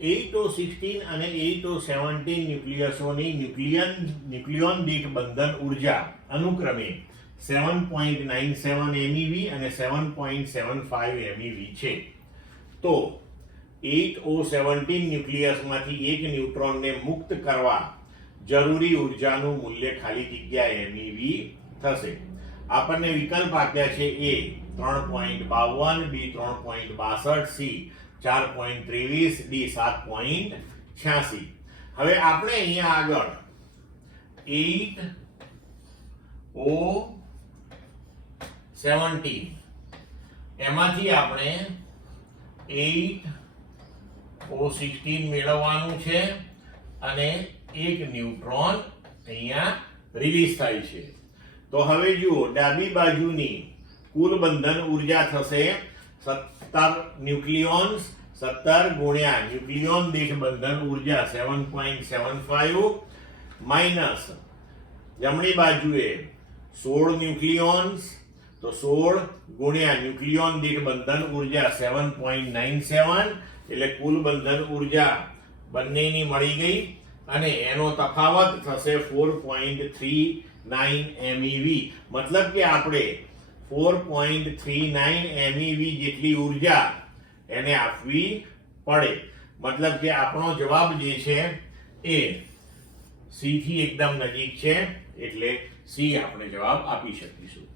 8O16 અને 8O17 ન્યુક્લિયસોની ન્યુક્લિયોન દીઠ બંધન ઉર્જા અનુક્રમે 7.97 MeV અને 7.75 MeV છે. તો 8O17 ન્યુક્લિયસમાંથી એક ન્યુટ્રોનને મુક્ત કરવા જરૂરી ઉર્જાનું મૂલ્ય ખાલી જગ્યા MeV થશે. આપણને વિકલ્પ આપ્યા છે A 3.52, B 3.62, C 4.23, D 7.86. હવે આપણે અહીંયા આગળ 8O17 એમાંથી આપણે 8O16 મેળવવાનું છે અને એક ન્યુટ્રોન અહીંયા રિલીઝ થાય છે. તો હવે જુઓ, ડાબી બાજુની કુલ બંધન ઉર્જા થશે 17 ન્યુક્લિયોન્સ, 17 ગુણ્યા ન્યુક્લિયોન દીઠ બંધન ઉર્જા 7.75 માઇનસ જમણી બાજુએ 16 ન્યુક્લિયોન્સ, તો 16 ગુણ્યા ન્યુક્લિયોન દીઠ બંધન ઉર્જા 7.97, એટલે કુલ બંધન ઉર્જા બંનેની મળી ગઈ અને એનો તફાવત થશે 4.39 MeV. મતલબ કે આપણે 4.39 MeV જેટલી ઉર્જા એને આપવી પડે. મતલબ કે આપણો જવાબ જે છે એ C થી એકદમ નજીક છે, એટલે C આપણે જવાબ આપી શકીશું.